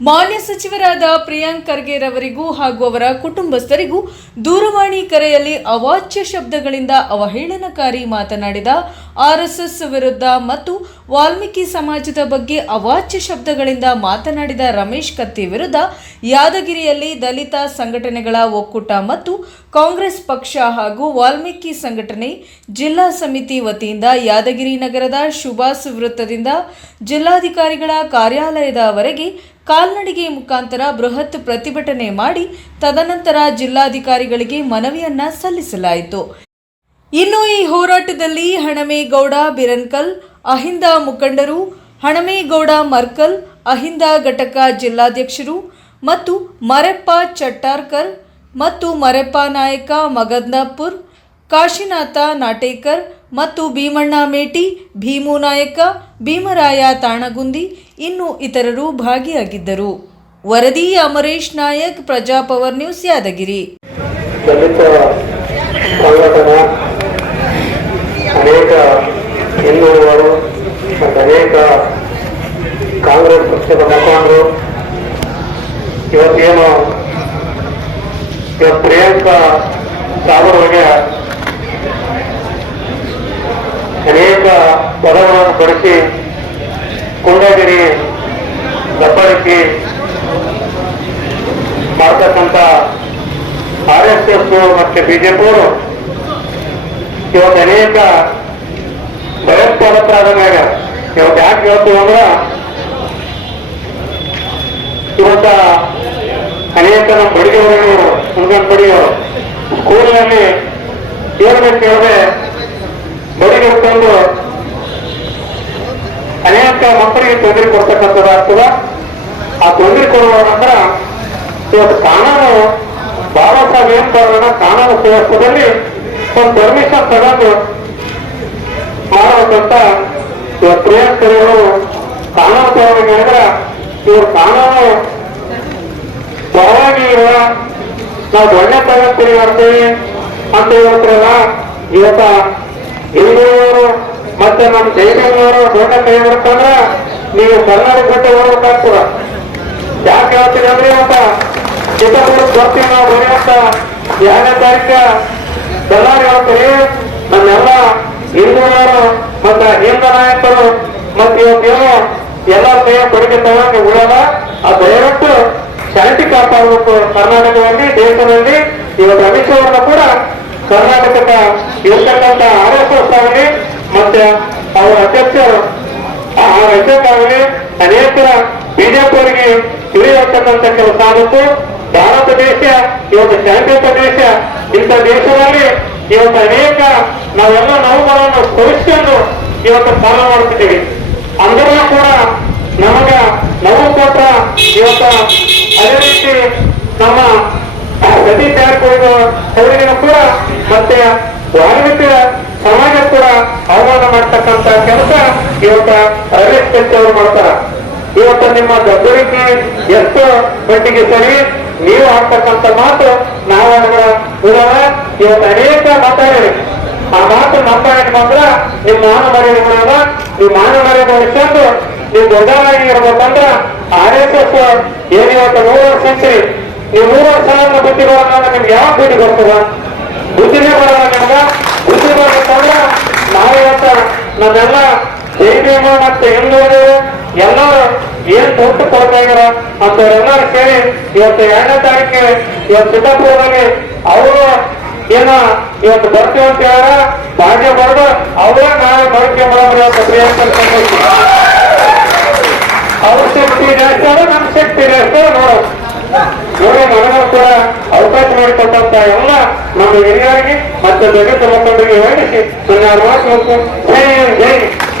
ಮಾನ್ಯ ಸಚಿವರಾದ ಪ್ರಿಯಾಂಕ್ ಖರ್ಗೆ ರವರಿಗೂ ಹಾಗೂ ಅವರ ಕುಟುಂಬಸ್ಥರಿಗೂ ದೂರವಾಣಿ ಕರೆಯಲ್ಲಿ ಅವಾಚ್ಯ ಶಬ್ದಗಳಿಂದ ಅವಹೇಳನಕಾರಿ ಮಾತನಾಡಿದ ಆರ್ಎಸ್ಎಸ್ ವಿರುದ್ಧ ಮತ್ತು ವಾಲ್ಮೀಕಿ ಸಮಾಜದ ಬಗ್ಗೆ ಅವಾಚ್ಯ ಶಬ್ದಗಳಿಂದ ಮಾತನಾಡಿದ ರಮೇಶ್ ಕತ್ತಿ ವಿರುದ್ಧ ಯಾದಗಿರಿಯಲ್ಲಿ ದಲಿತ ಸಂಘಟನೆಗಳ ಒಕ್ಕೂಟ ಮತ್ತು ಕಾಂಗ್ರೆಸ್ ಪಕ್ಷ ಹಾಗೂ ವಾಲ್ಮೀಕಿ ಸಂಘಟನೆ ಜಿಲ್ಲಾ ಸಮಿತಿ ವತಿಯಿಂದ ಯಾದಗಿರಿ ನಗರದ ಸುಭಾಸ್ ವೃತ್ತದಿಂದ ಜಿಲ್ಲಾಧಿಕಾರಿಗಳ ಕಾರ್ಯಾಲಯದವರೆಗೆ ಕಾಲ್ನಡಿಗೆ ಮುಖಾಂತರ ಬೃಹತ್ ಪ್ರತಿಭಟನೆ ಮಾಡಿ ತದನಂತರ ಜಿಲ್ಲಾಧಿಕಾರಿಗಳಿಗೆ ಮನವಿಯನ್ನ ಸಲ್ಲಿಸಲಾಯಿತು. ಇನ್ನು ಈ ಹೋರಾಟದಲ್ಲಿ ಹಣಮೇಗೌಡ, ಬಿರನ್ಕಲ್, ಅಹಿಂದ ಮುಖಂಡರು, ಹಣಮೇಗೌಡ ಮರ್ಕಲ್, ಅಹಿಂದ ಘಟಕ ಜಿಲ್ಲಾಧ್ಯಕ್ಷರು ಮತ್ತು ಮರೆಪ್ಪ ಚಟ್ಟಾರ್ಕರ್ ಮತ್ತು ಮರೆಪ್ಪ ನಾಯಕ ಮಗದ್ನಾಪುರ್, ಕಾಶಿನಾಥ ನಾಟೇಕರ್ ಮತ್ತು ಭೀಮಣ್ಣ ಮೇಟಿ, ಭೀಮು ನಾಯಕ, ಭೀಮರಾಯ ತಾಣಗುಂದಿ ಇನ್ನು ಇತರರು ಭಾಗಿಯಾಗಿದ್ದರು. ವರದಿ ಅಮರೇಶ್ ನಾಯಕ್, ಪ್ರಜಾ ಪವರ್ ನ್ಯೂಸ್ ಯಾದಗಿರಿ. ಅನೇಕ ಮತ್ತು ಅನೇಕ ಕಾಂಗ್ರೆಸ್ ಪಕ್ಷದ ಇವತ್ತೇನು ಇವತ್ತು ಪ್ರಿಯಾಂಕಾ ಅವರಿಗೆ ಅನೇಕ ಪದಗಳನ್ನು ಬಳಸಿ ಕುಂಡಗಿರಿ, ದಬ್ಬಾಳಿಕೆ ಮಾಡ್ತಕ್ಕಂಥ ಆರ್ ಎಸ್ ಎಸ್ ಮತ್ತೆ ಬಿಜೆಪಿಯವರು ಇವತ್ತು ಅನೇಕ ಭಯೋತ್ಪಾದಕರಾದ ಮೇಲೆ ಇವತ್ತು ಯಾಕೆ ಹೇಳ್ತೀವಿ ಅಂದ್ರೆ ಇವತ್ತ ಅನೇಕ ನಮ್ಮ ಬಡಿಗೆವರಿಗೆ ಮುಂದಿನ ಬಡಿಗೆವರು ಸ್ಕೂಲಿನಲ್ಲಿ ಹೇಳ್ಬೇಕು ಕೇಳದೆ ಬಡಿಗೆ ತಂದು ಅನೇಕ ಮಕ್ಕಳಿಗೆ ತೊಂದರೆ ಕೊಡ್ತಕ್ಕಂಥದ್ದಾಗ್ತದ ಆ ತೊಂದರೆ ಕೊಡುವಂದ್ರ ಇವತ್ತು ಕಾನೂನು ಬಾಬಾ ಸಾಹೇಬ್ ಏನ್ ಬರೋಣ ಕಾನೂನು ಸುವ್ಯವಸ್ಥೆಯಲ್ಲಿ ಒಂದು ಪರ್ಮಿಷನ್ ತಗೊಂಡು ಮಾಡಬೇಕಂತ ಇವತ್ತು ಪ್ರಿಯಾಂಕರು ಕಾನೂನು ತಗೋಬೇಕಂದ್ರೆ ಇವರು ಕಾನೂನು ಪರವಾಗಿ ಇಲ್ಲ ನಾವು ಒಳ್ಳೆ ತಗೋತೀವಿ ಮಾಡ್ತೀವಿ ಅಂತ ಹೇಳ್ತಾರಲ್ಲ, ಇವತ್ತ ಹಿಂದುಳಿದವರು ಮತ್ತೆ ನಮ್ಮ ಜೈನವರು ದೊಡ್ಡ ಕೈ ಬರ್ತಂದ್ರ ನೀವು ಕನ್ನಡ ಜೊತೆ ಹೋಗ್ಬೇಕಾಗ್ತದ ಯಾಕೆ ಹೇಳ್ತೀರಿ ಅಂದ್ರೆ ಇವತ್ತ ಚಿತ್ರದುರ್ಗ ಬರ್ತೀವಿ ನಾವು ಬರೆಯುವಂತ ಎರಡನೇ ತಾರೀಕ ಬಳ್ಳಾರಿ ಹೇಳ್ತೀರಿ. ನಮ್ಮೆಲ್ಲ ಹಿಂದೂವರು ಮತ್ತೆ ಹಿಂದ ನಾಯಕರು ಮತ್ತೆ ಇವತ್ತೇನು ಎಲ್ಲ ಕೈ ಕೊಡುಗೆ ತಗೊಂಡು ಉಳಲ್ಲ ಆ ದಯವಿಟ್ಟು ಶಾಂತಿ ಕಾಪಾಡಬೇಕು ಕರ್ನಾಟಕದಲ್ಲಿ, ದೇಶದಲ್ಲಿ ಇವತ್ತು ಅಮಿತ್ ಕೂಡ ಕರ್ನಾಟಕದ ಇರ್ತಕ್ಕಂಥ ಆರ್ ಎಸ್ ಆಗಲಿ ಮತ್ತೆ ಅವರ ಅಧ್ಯಕ್ಷರು ಆ ಅಧ್ಯಕ್ಷರಾಗಲಿ ಬಿಜೆಪಿ ಅವರಿಗೆ ತಿಳಿಯತಕ್ಕಂಥ ಕೆಲಸ ಆಗುತ್ತೆ. ಭಾರತ ದೇಶ, ಇವತ್ತು ಚಾಂಪಿಯನ್ ದೇಶ, ಇಂಥ ದೇಶದಲ್ಲಿ ಇವತ್ತು ಅನೇಕ ನಾವೆಲ್ಲ ನೋವುಗಳನ್ನು ಸಹಿಸಿಕೊಂಡು ಇವತ್ತು ಪಾಲನೆ ಮಾಡ್ತಿದ್ದೀವಿ. ಅಂದರೂ ಕೂಡ ನಮಗ ನಾವು ಕೊಟ್ಟ ಇವತ್ತ ಅದೇ ರೀತಿ ನಮ್ಮ ಗತಿ ಜಾರಕಿಹೊಳಿ ಕೂಡ ಮತ್ತೆ ವಾಲ್ಮೀಕಿ ಸಮಾಜ ಕೂಡ ಆಹ್ವಾನ ಮಾಡ್ತಕ್ಕಂತ ಕೆಲಸ ಇವತ್ತ ಅರವಿಂದ್ ಕತ್ತಿ ಅವರು ಮಾಡ್ತಾರ. ಇವತ್ತು ನಿಮ್ಮ ಗದ್ದರಿಕೆ ಎಷ್ಟು ಮಟ್ಟಿಗೆ ಸರಿ, ನೀವು ಆಗ್ತಕ್ಕಂತ ಮಾತು ನಾವು ಅದರ ಉದಾರ ಇವತ್ತು ಅನೇಕ ಮಾತಾಡಿರಿ ಆ ಮಾತು ನಂಬಾಣಿಗೆ ಬಂದ್ರ ನಿಮ್ಮ ಮಾನ ಮರ್ಯಾದೆ ನೀವು ಮಾನ ಮರ್ಯಾದೆ ಉಳಿಸ್ಕೊಂಡು ನೀವು ದೊಡ್ಡವರಾಗಿ ಇರ್ಬೇಕಂದ್ರ ಆರ್ ಎಸ್ ಎಸ್ ಏನ್ ಇವತ್ತು ಮೂರು ವರ್ಷ ನೀವು ನೂರಾರು ಸಾವಿರ ಬುದ್ಧಿ ಬರೋಣ ನಿಮ್ಗೆ ಯಾವ ಬುದ್ಧಿ ಬರ್ತದ? ಬುದ್ಧಿನೇ ಬರೋಣ ನಿಮ್ಗ. ಬುದ್ಧಿ ಬರ್ಬೇಕಂದ್ರ ನಾವಿವತ್ತ ನಮ್ಮೆಲ್ಲ ಜೈನೀಮ ಮತ್ತೆ ಹಿಂದೂ ಎಲ್ಲರೂ ಏನ್ ದೊಡ್ಡ ಕೊಡ್ತಾ ಇದಾರ ಅಂತವರೆಲ್ಲರೂ ಸೇರಿ ಇವತ್ತು ಎರಡನೇ ತಾರೀಕಿಗೆ ಇವತ್ತು ಸಿದ್ದಾಪುರದಲ್ಲಿ ಅವರು ಏನ ಇವತ್ತು ಬರ್ತೀವಿ ಅಂತ ಹೇಳ ಭಾಗ್ಯ ಬರೆದು ಅವರೇ ನಾವೇ ಬಳಕೆ ಮಾಡೋರು ಇವತ್ತು ಪ್ರಿಯಾಂಕ ಅವ್ರ ನಮ್ಮ ಶಕ್ತಿ ಜಾಸ್ತಿ ನೋಡಿ. ನನಗೂ ಕೂಡ ಅವಕಾಶ ಮಾಡಿಕೊಟ್ಟಂತ ಎಲ್ಲ ನಮ್ಮ ಹಿರಿಯರಿಗೆ ಮತ್ತೆ ಜಗತ್ತು ಮಕ್ಕಳಿಗೆ ಹೇಳಿಸಿ ನನ್ನ ಮಾತು ಜೈ ಜೈ.